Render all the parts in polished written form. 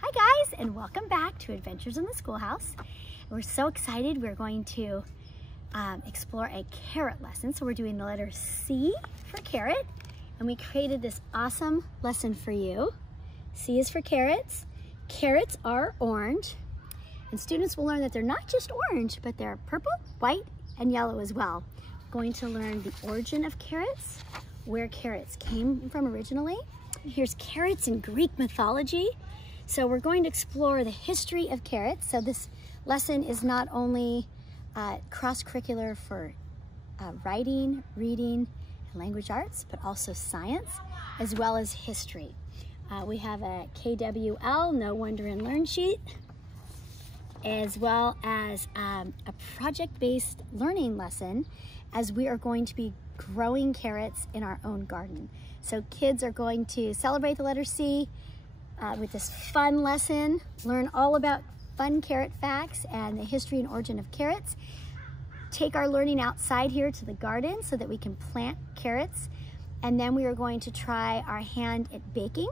Hi guys, and welcome back to Adventures in the Schoolhouse. We're so excited. We're going to explore a carrot lesson. So we're doing the letter C for carrot, and we created this awesome lesson for you. C is for carrots. Carrots are orange, and students will learn that they're not just orange, but they're purple, white, and yellow as well. We're going to learn the origin of carrots, where carrots came from originally. Here's carrots in Greek mythology. So we're going to explore the history of carrots. So this lesson is not only cross-curricular for writing, reading, and language arts, but also science, as well as history. We have a KWL, Know, Wonder, and Learn sheet, as well as a project-based learning lesson, as we are going to be growing carrots in our own garden. So kids are going to celebrate the letter C with this fun lesson, learn all about fun carrot facts and the history and origin of carrots. Take our learning outside here to the garden so that we can plant carrots. And then we are going to try our hand at baking,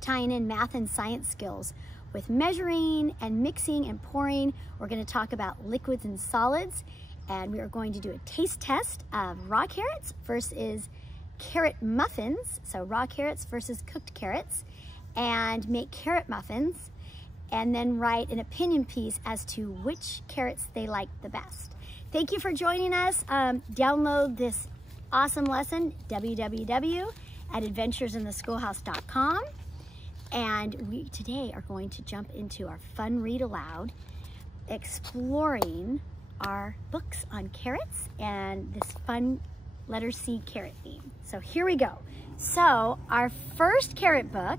tying in math and science skills with measuring and mixing and pouring. We're going to talk about liquids and solids, and we are going to do a taste test of raw carrots versus carrot muffins, so raw carrots versus cooked carrots, and make carrot muffins, and then write an opinion piece as to which carrots they like the best. Thank you for joining us. Download this awesome lesson, www.adventuresintheschoolhouse.com. And we today are going to jump into our fun read aloud, exploring our books on carrots and this fun letter C carrot theme. So here we go. So our first carrot book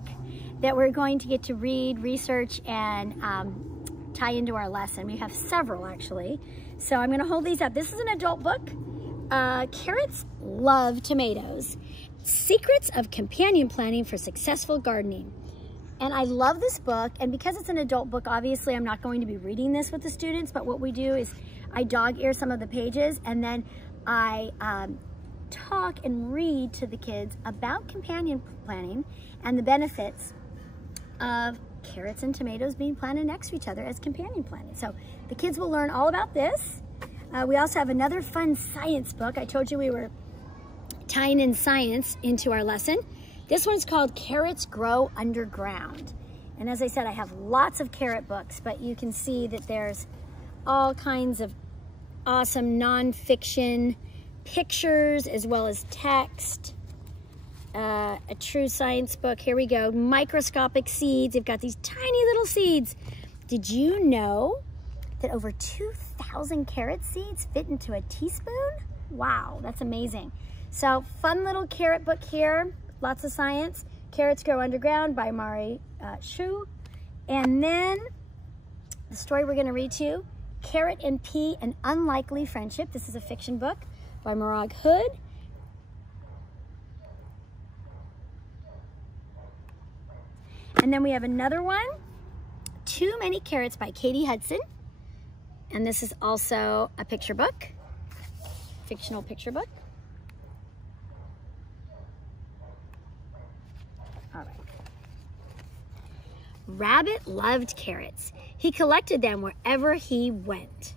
that we're going to get to read, research, and tie into our lesson. We have several actually. So I'm gonna hold these up. This is an adult book. Carrots Love Tomatoes. Secrets of Companion Planting for Successful Gardening. And I love this book, and because it's an adult book, obviously I'm not going to be reading this with the students, but what we do is I dog ear some of the pages, and then I talk and read to the kids about companion planting and the benefits of carrots and tomatoes being planted next to each other as companion planting. So the kids will learn all about this. We also have another fun science book. I told you we were tying in science into our lesson. This one's called Carrots Grow Underground. And as I said, I have lots of carrot books, but you can see that there's all kinds of awesome nonfiction pictures as well as text. A true science book. Here we go. Microscopic seeds. They've got these tiny little seeds. Did you know that over 2,000 carrot seeds fit into a teaspoon? Wow, that's amazing. So fun little carrot book here. Lots of science. Carrots Grow Underground by Mari Shu. And then the story we're going to read to you, Carrot and Pea, An Unlikely Friendship. This is a fiction book by Morag Hood. And then we have another one, Too Many Carrots by Katie Hudson. And this is also a picture book, fictional picture book. All right. Rabbit loved carrots. He collected them wherever he went.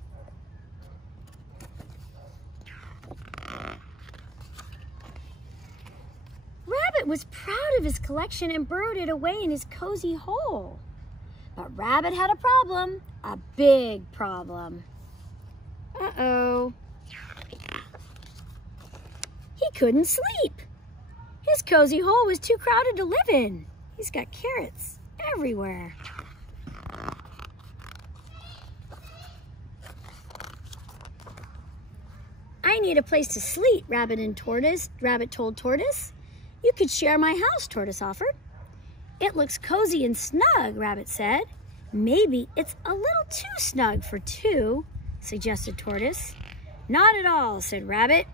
Rabbit was proud of his collection and burrowed it away in his cozy hole. But Rabbit had a problem, a big problem. Uh-oh. He couldn't sleep. His cozy hole was too crowded to live in. He's got carrots everywhere. I need a place to sleep, Rabbit told Tortoise. You could share my house, Tortoise offered. It looks cozy and snug, Rabbit said. Maybe it's a little too snug for two, suggested Tortoise. Not at all, said Rabbit.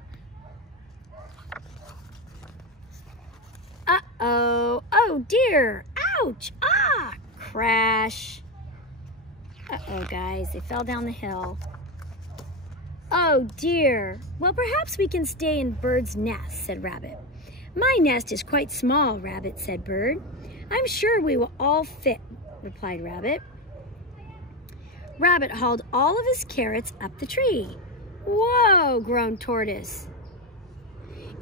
Uh-oh, oh dear, ouch, ah, crash. Uh-oh, guys, they fell down the hill. Oh dear, well perhaps we can stay in Bird's nest, said Rabbit. My nest is quite small, Rabbit, said Bird. I'm sure we will all fit replied Rabbit. Rabbit hauled all of his carrots up the tree. Whoa, groaned Tortoise.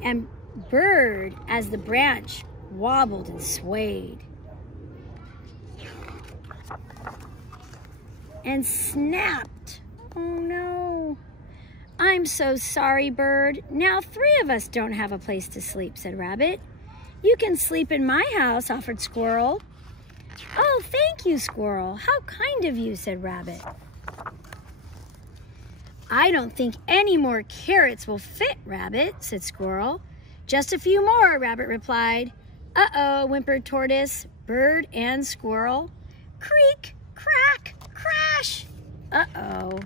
And Bird, as the branch wobbled and swayed. And snapped. Oh no. I'm so sorry, Bird. Now 3 of us don't have a place to sleep, said Rabbit. You can sleep in my house, offered Squirrel. Oh, thank you, Squirrel. How kind of you, said Rabbit. I don't think any more carrots will fit, Rabbit, said Squirrel. Just a few more, Rabbit replied. Uh-oh, whimpered Tortoise, Bird, and Squirrel. Creak, crack, crash. Uh-oh,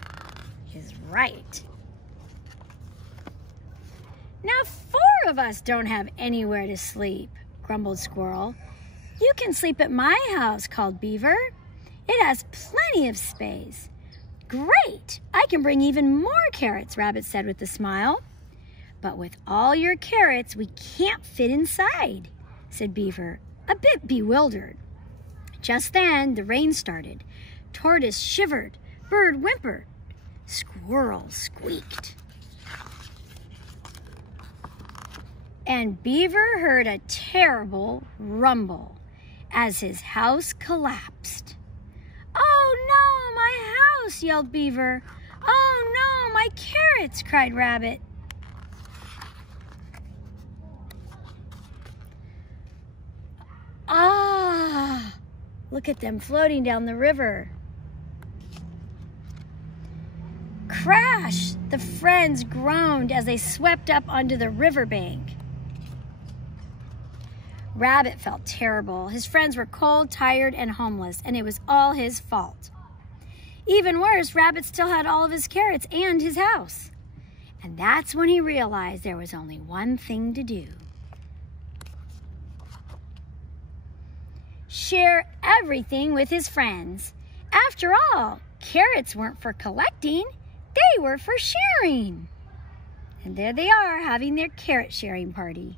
is right. Now 4 of us don't have anywhere to sleep, grumbled Squirrel. You can sleep at my house, called Beaver. It has plenty of space. Great! I can bring even more carrots, Rabbit said with a smile. But with all your carrots, we can't fit inside, said Beaver, a bit bewildered. Just then, the rain started. Tortoise shivered, Bird whimpered, Squirrel squeaked. And Beaver heard a terrible rumble as his house collapsed. Oh no, my house, yelled Beaver. Oh no, my carrots, cried Rabbit. Ah, look at them floating down the river. Crash! The friends groaned as they swept up onto the riverbank. Rabbit felt terrible. His friends were cold, tired, and homeless, and it was all his fault. Even worse, Rabbit still had all of his carrots and his house. And that's when he realized there was only one thing to do. Share everything with his friends. After all, carrots weren't for collecting, they were for sharing. And there they are, having their carrot sharing party.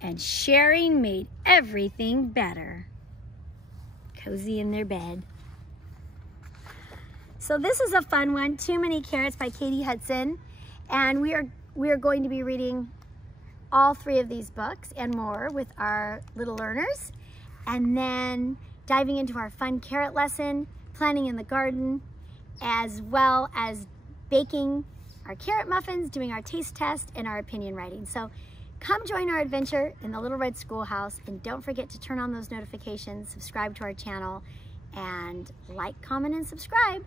And sharing made everything better. Cozy in their bed. So this is a fun one, Too Many Carrots by Katie Hudson. And we are going to be reading all 3 of these books and more with our little learners. And then diving into our fun carrot lesson, planting in the garden, as well as baking our carrot muffins, doing our taste test, and our opinion writing. So come join our adventure in the Little Red Schoolhouse, and don't forget to turn on those notifications, subscribe to our channel, and like, comment, and subscribe.